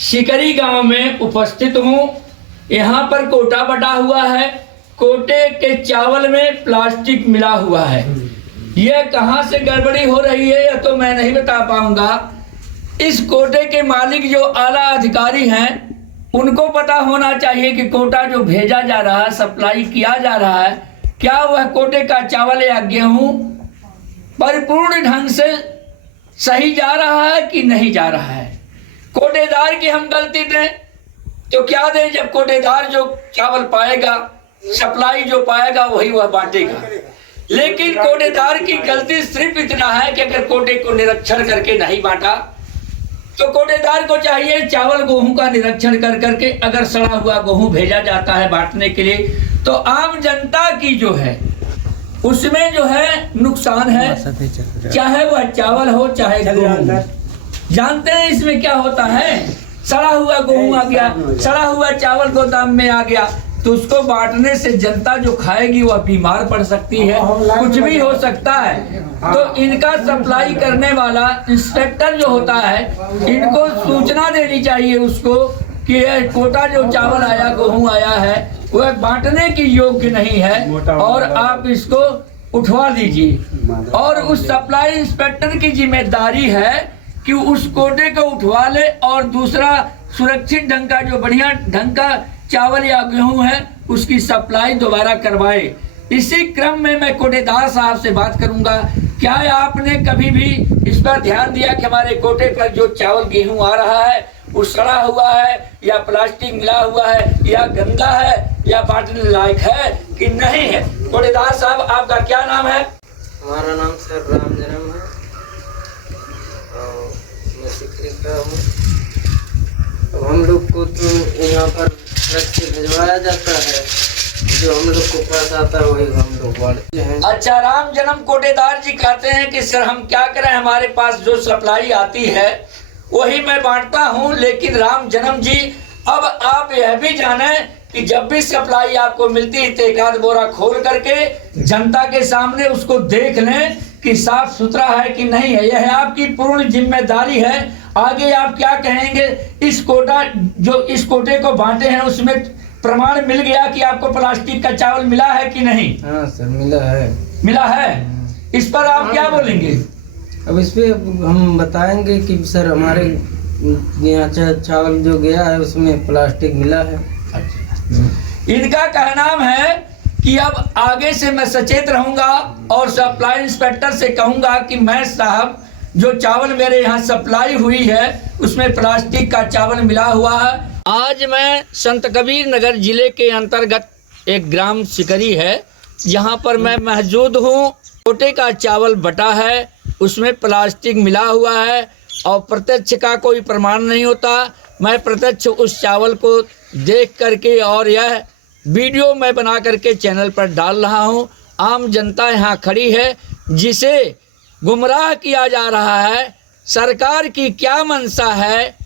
सिकरी गांव में उपस्थित हूँ। यहाँ पर कोटा बटा हुआ है। कोटे के चावल में प्लास्टिक मिला हुआ है। यह कहाँ से गड़बड़ी हो रही है यह तो मैं नहीं बता पाऊंगा। इस कोटे के मालिक जो आला अधिकारी हैं उनको पता होना चाहिए कि कोटा जो भेजा जा रहा है, सप्लाई किया जा रहा है, क्या वह कोटे का चावल या गेहूं परिपूर्ण ढंग से सही जा रहा है कि नहीं जा रहा है। कोटेदार की हम गलती दें तो क्या दें, जब कोटेदार जो चावल पाएगा, सप्लाई जो पाएगा वही वह बांटेगा। लेकिन कोटेदार की गलती सिर्फ इतना है कि अगर कोटे को निरीक्षण करके नहीं बांटा तो कोटेदार को चाहिए चावल गेहूं का निरीक्षण कर करके, अगर सड़ा हुआ गेहूं भेजा जाता है बांटने के लिए तो आम जनता की जो है उसमें जो है नुकसान है, चाहे वह चावल हो चाहे गेहूं। जानते हैं इसमें क्या होता है, सड़ा हुआ गेहूं आ गया, सड़ा हुआ चावल गोदाम में आ गया तो उसको बांटने से जनता जो खाएगी वह बीमार पड़ सकती है, कुछ भी हो सकता है। तो इनका सप्लाई करने वाला इंस्पेक्टर जो होता है इनको सूचना देनी चाहिए उसको कि यह कोटा जो चावल आया, गेहूं आया है वह बांटने की योग्य नहीं है और आप इसको उठवा दीजिए। और उस सप्लाई इंस्पेक्टर की जिम्मेदारी है कि उस कोटे को उठवा ले और दूसरा सुरक्षित ढंग का जो बढ़िया ढंग का चावल या गेहूं है उसकी सप्लाई दोबारा करवाए। इसी क्रम में मैं कोटेदार साहब से बात करूंगा, क्या आपने कभी भी इस पर ध्यान दिया कि हमारे कोटे पर जो चावल गेहूं आ रहा है वो सड़ा हुआ है या प्लास्टिक मिला हुआ है या गंदा है या बांटने लायक है कि नहीं है। कोटेदार साहब आपका क्या नाम है? हमारा नाम सर राम जन्म है और मैं सिकरी का हूँ। तो हम लोग को तो यहाँ पर ट्रक से भिजवाया जाता है, जो हम लोग को पास आता है वही हम लोग बांटते हैं। अच्छा, राम जन्म कोटेदार जी कहते हैं कि सर हम क्या करें, हमारे पास जो सप्लाई आती है वही मैं बांटता हूं। लेकिन राम जन्म जी, अब आप यह भी जाने कि जब भी सप्लाई आपको मिलती है तो एक आध बोरा खोल करके जनता के सामने उसको देख लें कि साफ सुथरा है कि नहीं है। यह आपकी पूर्ण जिम्मेदारी है। आगे आप क्या कहेंगे, इस कोटे को बांटे हैं उसमें प्रमाण मिल गया कि आपको प्लास्टिक का चावल मिला है कि नहीं? हाँ सर, मिला है। मिला है, इस पर आप क्या बोलेंगे? अब इस पे हम बताएंगे कि सर हमारे यहाँ चावल जो गया है उसमें प्लास्टिक मिला है। इनका कहना है कि अब आगे से मैं सचेत रहूंगा और सप्लाई इंस्पेक्टर से कहूंगा कि मैं साहब जो चावल मेरे यहाँ सप्लाई हुई है उसमें प्लास्टिक का चावल मिला हुआ है। आज मैं संत कबीर नगर जिले के अंतर्गत एक ग्राम सिकरी है, यहाँ पर मैं मौजूद हूँ। कोटे का चावल बटा है, उसमें प्लास्टिक मिला हुआ है और प्रत्यक्ष का कोई प्रमाण नहीं होता। मैं प्रत्यक्ष उस चावल को देख करके और यह वीडियो मैं बना करके चैनल पर डाल रहा हूँ। आम जनता यहाँ खड़ी है जिसे गुमराह किया जा रहा है। सरकार की क्या मंशा है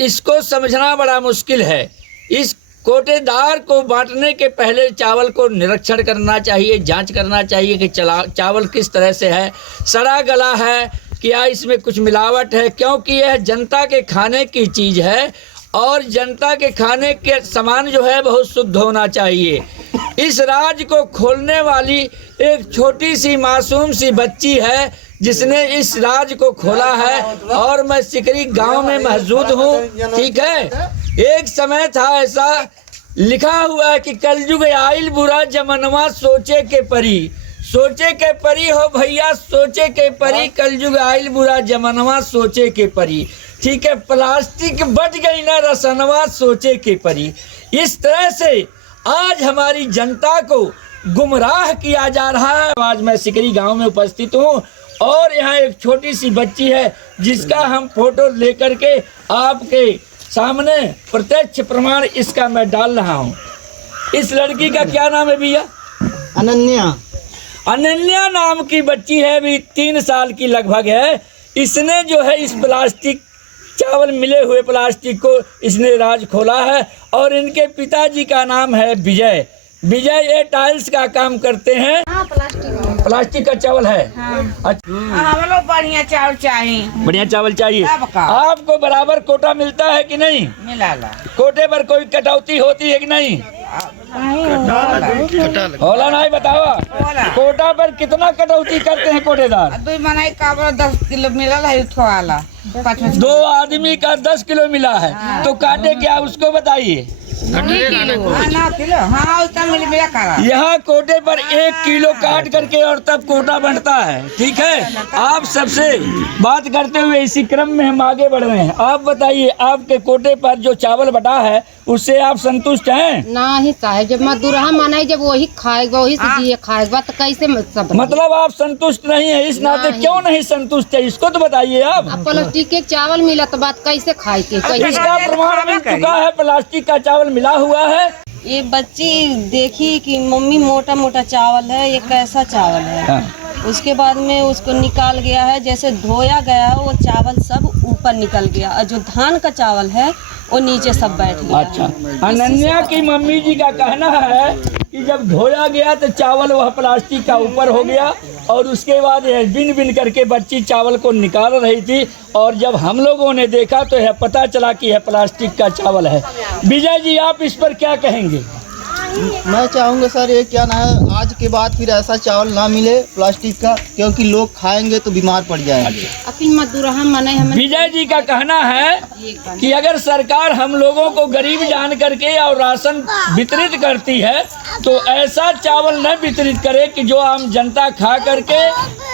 इसको समझना बड़ा मुश्किल है। इस कोटेदार को बांटने के पहले चावल को निरीक्षण करना चाहिए, जांच करना चाहिए कि चावल किस तरह से है, सड़ा गला है, क्या इसमें कुछ मिलावट है, क्योंकि यह जनता के खाने की चीज़ है और जनता के खाने के सामान जो है बहुत शुद्ध होना चाहिए। इस राज को खोलने वाली एक छोटी सी मासूम सी बच्ची है जिसने इस राज को खोला है और मैं सिकरी गांव में मौजूद हूँ। ठीक है, एक समय था ऐसा लिखा हुआ है कि कलयुग आइल बुरा जमनवा सोचे के परी, सोचे के परी हो भैया, सोचे के परी, कलयुग आइल बुरा जमनवा सोचे के परी। ठीक है, प्लास्टिक बट गई ना रसनवा सोचे के परी। इस तरह से आज हमारी जनता को गुमराह किया जा रहा है। आज मैं सिकरी गांव में उपस्थित हूँ और यहाँ एक छोटी सी बच्ची है जिसका हम फोटो लेकर के आपके सामने प्रत्यक्ष प्रमाण इसका मैं डाल रहा हूँ। इस लड़की का क्या नाम है भैया? अनन्या। अनन्या नाम की बच्ची है, भी 3 साल की लगभग है। इसने जो है इस प्लास्टिक चावल मिले हुए प्लास्टिक को इसने राज खोला है और इनके पिताजी का नाम है विजय। विजय ये टाइल्स का काम करते हैं। प्लास्टिक का चावल है। अच्छा, हम लोग बढ़िया चावल चाहिए। बढ़िया चावल चाहिए। सब का। आपको बराबर कोटा मिलता है कि नहीं? मिला कोटे पर कोई कटौती होती है कि नहीं? होला नहीं बतावा। कोटा पर कितना कटौती करते हैं कोटेदार? 2 मनाई का 10 किलो मिला है वाला 2 आदमी का 10 किलो मिला है, तो काटे क्या उसको बताइए। 9 किलो। हाँ उतना मिला करा। यहाँ कोटे पर 1 किलो काट करके और तब कोटा बनता है। ठीक है, आप सबसे बात करते हुए इसी क्रम में हम आगे बढ़ रहे हैं। आप बताइए, आपके कोटे पर जो चावल बटा है उससे आप संतुष्ट हैं? नहीं साहब, जब मजदूरहा मनाई, जब वही खाएगा वही से जिए खाएगा तो कैसे सब? मतलब आप संतुष्ट नहीं है, इस नाते क्यों नहीं संतुष्ट है इसको तो बताइए आप। अब प्लास्टिक के चावल मिला तो बात कैसे खाए के? इसका प्रमाण मिल चुका है, प्लास्टिक का चावल मिला हुआ है। ये बच्ची देखी कि मम्मी मोटा मोटा चावल है, ये कैसा चावल है। हाँ। उसके बाद में उसको निकाल गया है, जैसे धोया गया है वो चावल सब ऊपर निकल गया और जो धान का चावल है वो नीचे सब बैठ गया। अच्छा, अनन्या की मम्मी जी का कहना है कि जब धोया गया तो चावल वह प्लास्टिक का ऊपर हो गया और उसके बाद यह बिन बिन करके बच्ची चावल को निकाल रही थी और जब हम लोगों ने देखा तो यह पता चला कि यह प्लास्टिक का चावल है। विजय जी, आप इस पर क्या कहेंगे? मैं चाहूँगा सर, ये क्या ना है, आज के बाद फिर ऐसा चावल ना मिले प्लास्टिक का, क्योंकि लोग खाएंगे तो बीमार पड़ जाएंगे। अखिल मजदूरहा मनाई हमें। विजय जी का कहना है कि अगर सरकार हम लोगों को गरीब जान करके और राशन वितरित करती है तो ऐसा चावल न वितरित करे कि जो आम जनता खा करके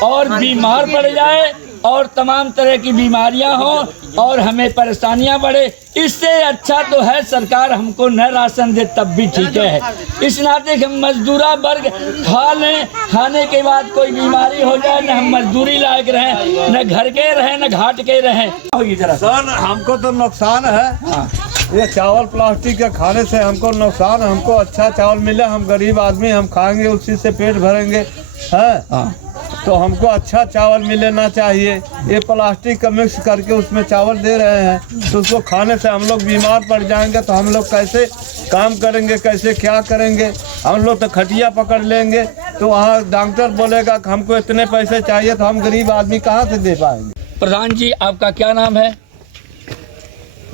और बीमार पड़ जाए और तमाम तरह की बीमारियां हों और हमें परेशानियां बढ़े। इससे अच्छा तो है सरकार हमको न राशन दे तब भी ठीक है। इस नाते हम मजदूरा वर्ग खा लें, खाने के बाद कोई बीमारी हो जाए, न हम मजदूरी लायक रहें, न घर के रहें, न घाट के रहें। होगी जरा सर, हमको तो नुकसान है। ये चावल प्लास्टिक के खाने से हमको नुकसान है। हमको अच्छा चावल मिले, हम गरीब आदमी, हम खाएंगे उसी से पेट भरेंगे है। तो हमको अच्छा चावल मिलना चाहिए। ये प्लास्टिक का मिक्स करके उसमें चावल दे रहे हैं तो उसको खाने से हम लोग बीमार पड़ जाएंगे तो हम लोग कैसे काम करेंगे, कैसे क्या करेंगे? हम लोग तो खटिया पकड़ लेंगे तो वहाँ डॉक्टर बोलेगा कि हमको इतने पैसे चाहिए, तो हम गरीब आदमी कहाँ से दे पाएंगे? प्रधान जी, आपका क्या नाम है?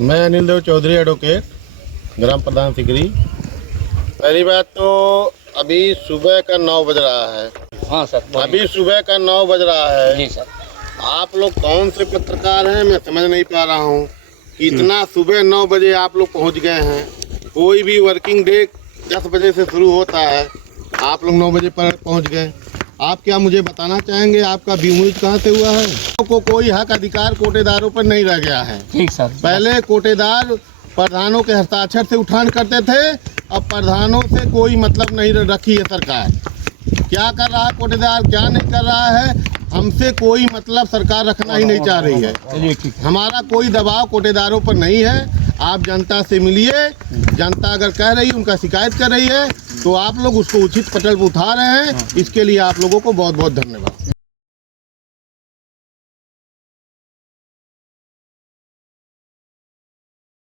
मैं अनिल देव चौधरी, एडवोकेट, ग्राम प्रधान सिकरी। पहली बात तो अभी सुबह का 9 बज रहा है। हाँ सर, अभी सुबह का 9 बज रहा है। जी सर। आप लोग कौन से पत्रकार हैं मैं समझ नहीं पा रहा हूँ कि इतना सुबह 9 बजे आप लोग पहुँच गए हैं। कोई भी वर्किंग डे 10 बजे से शुरू होता है, आप लोग 9 बजे पर पहुँच गए। आप क्या मुझे बताना चाहेंगे आपका विमोचन कहाँ से हुआ है? को कोई हक अधिकार कोटेदारों पर नहीं रह गया है। ठीक सर। पहले कोटेदार प्रधानों के हस्ताक्षर से उठान करते थे, अब प्रधानों से कोई मतलब नहीं रखी है सरकार। क्या कर रहा है कोटेदार, क्या नहीं कर रहा है, हमसे कोई मतलब सरकार रखना ही नहीं चाह रही है। हमारा कोई दबाव कोटेदारों पर नहीं है। आप जनता से मिलिए, जनता अगर कह रही है, उनका शिकायत कर रही है तो आप लोग उसको उचित पटल पर उठा रहे हैं। इसके लिए आप लोगों को बहुत बहुत धन्यवाद।